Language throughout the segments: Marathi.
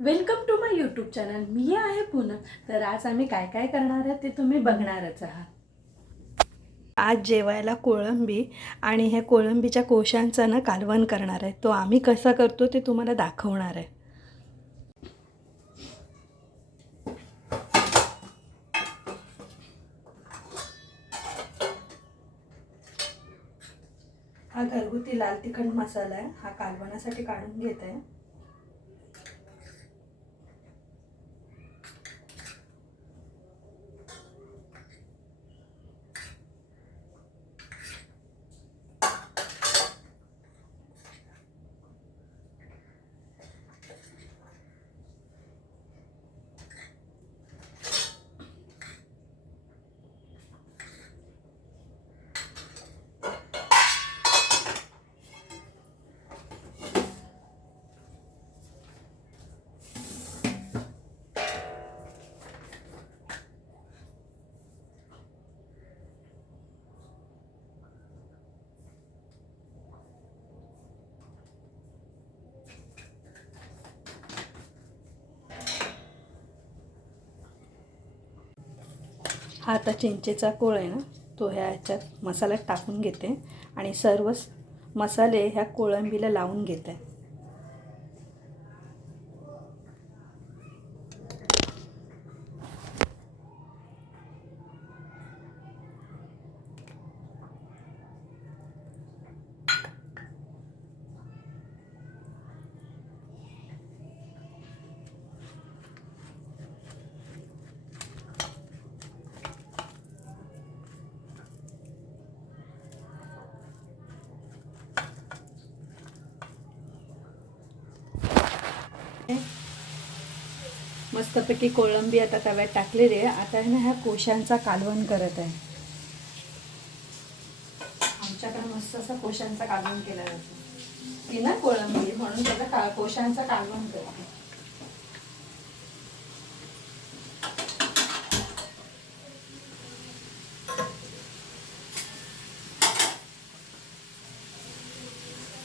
Welcome to my YouTube channel. मी आहे पूनम. तर आज आम्ही काय काय करणार आहे ते तुम्ही बघणारच आहात. आज जेवायला कोळंबी आणि हे कोळंबीच्या कोशांचं ना कालवण करणार आहे. तो आम्ही कसा करतो ते तुम्हाला दाखवणार आहे. हा घरगुती लाल तिखट मसाला आहे. हा कालवणासाठी काढून घेत आहे. हा आता चिंचेचा कोळ आहे ना तो ह्या ह्याच्यात मसाल्यात टाकून घेते आणि सर्व मसाले ह्या कोळंबीला लावून घेते. मस्तपैकी कोळंबी आता तव्यात टाकलेली आहे. आता आहे ना ह्या कोशांचा कालवण करत आहे. आमच्याकडे मस्त असं कोशांचा कालवण केला जातो ती ना कोळंबी म्हणून त्याचा का कोशांचा कालवण करते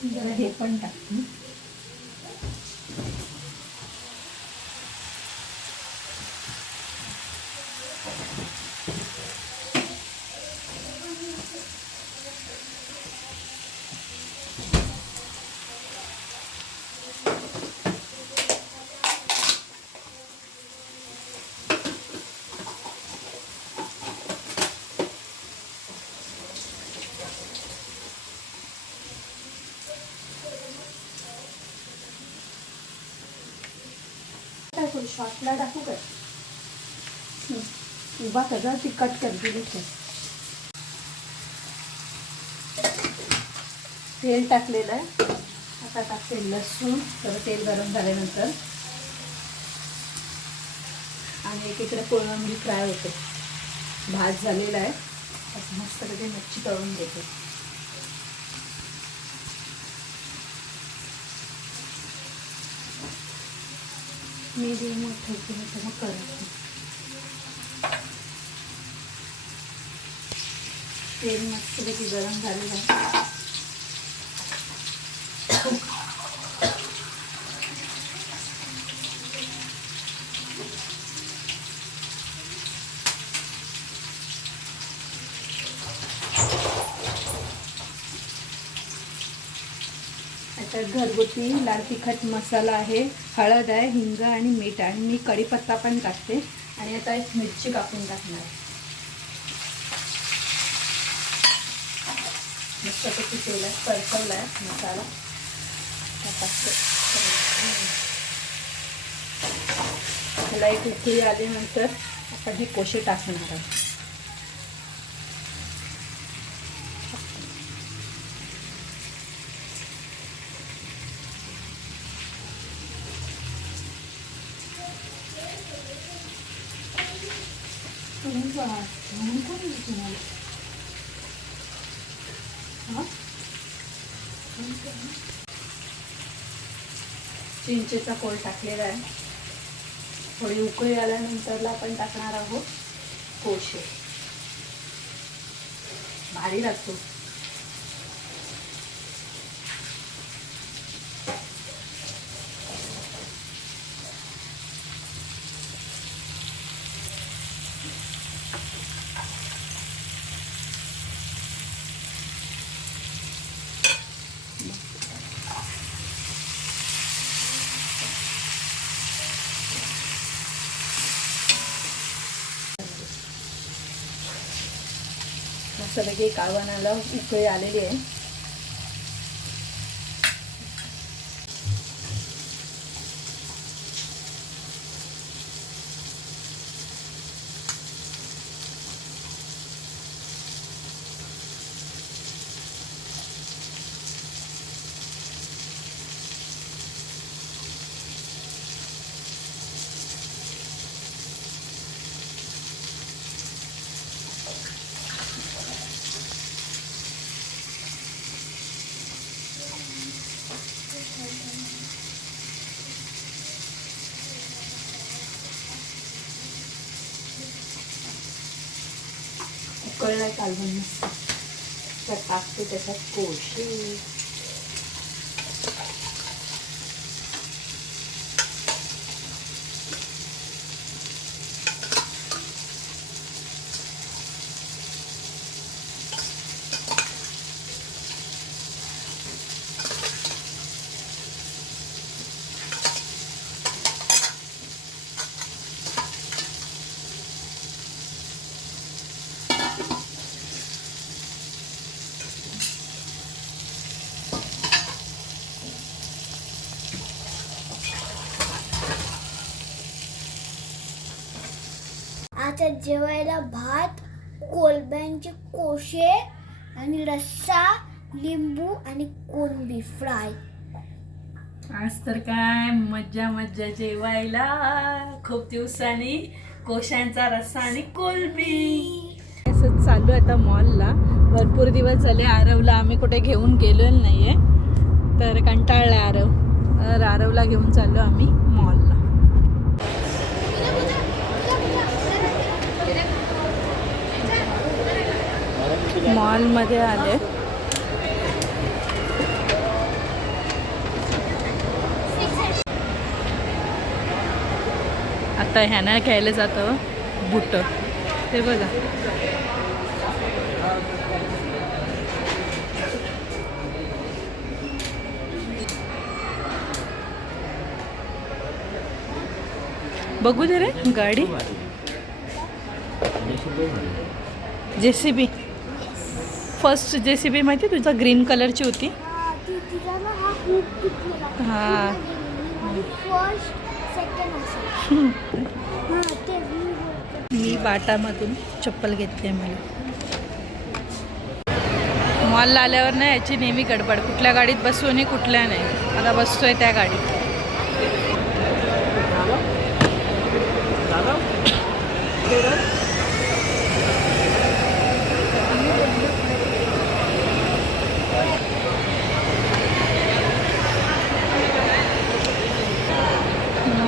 जरा हे पण टाकते. टाकू टाकू काय उभा सगळं ती कट करते तेल टाकलेलं आहे. आता टाकते लसूण तर तेल गरम झाल्यानंतर. आणि एकीकडे कोळंबी फ्राय होते. भात झालेला आहे. असं मस्त कधी मच्छी तळून घेते. मीडियम ठेवते मग करते तेल मस्तपैकी गरम झालेलं आहे. आता घरगुती लाल तिखट मसाला आहे हळद आहे हिंग आणि मीठ आहे. आणि मी कढीपत्ता पण टाकते आणि आता एक मिरची कापून टाकणार. मस्तपैकी तेलात परतवला आहे मसाला त्याला एक उकळी आल्यानंतर आपण हे कोशे टाकणार आहे चिंचेचा कोळ टाकलेला आहे. थोडी उकळी आल्यानंतरला आपण टाकणार आहोत कोशे भारी लागतो. मस्तपैकी कालवणाला उकळी आलेली आहे. उकळलाय कालवण मस्त तर टाकते त्याच्यात आता जेवायला भात कोलब्यांचे कोशे आणि रस्सा लिंबू आणि कोलंबी फ्राय. आज तर काय मज्जा मज्जा जेवायला. खूप दिवसांनी कोशांचा रस्सा आणि कोलबी. असंच चालू आहे आता मॉलला. भरपूर दिवस झाले आरवला आम्ही कुठे घेऊन गेलो नाहीये. तर कंटाळला आरव. तर आरवला घेऊन चाललो आम्ही मॉलला मॉलमध्ये आले. आता ह्यानं घ्यायला जातं बुट. ते बघा. बघू दे रे गाडी. J C B first J C B माहिती तुझा ग्रीन कलरची होती. हा हा हा. हा मी बाटामधून चप्पल घेतली आहे मला. मॉलला आल्यावर ना याची नेहमी गडबड. कुठल्या गाडीत बसू आणि कुठल्या नाही. आता बसतोय त्या गाडीत.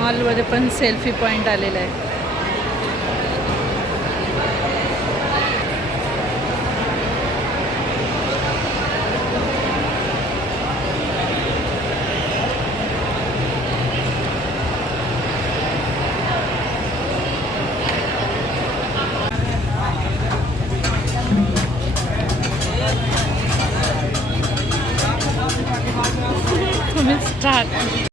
मॉलमध्ये पण सेल्फी पॉईंट आलेला आहे.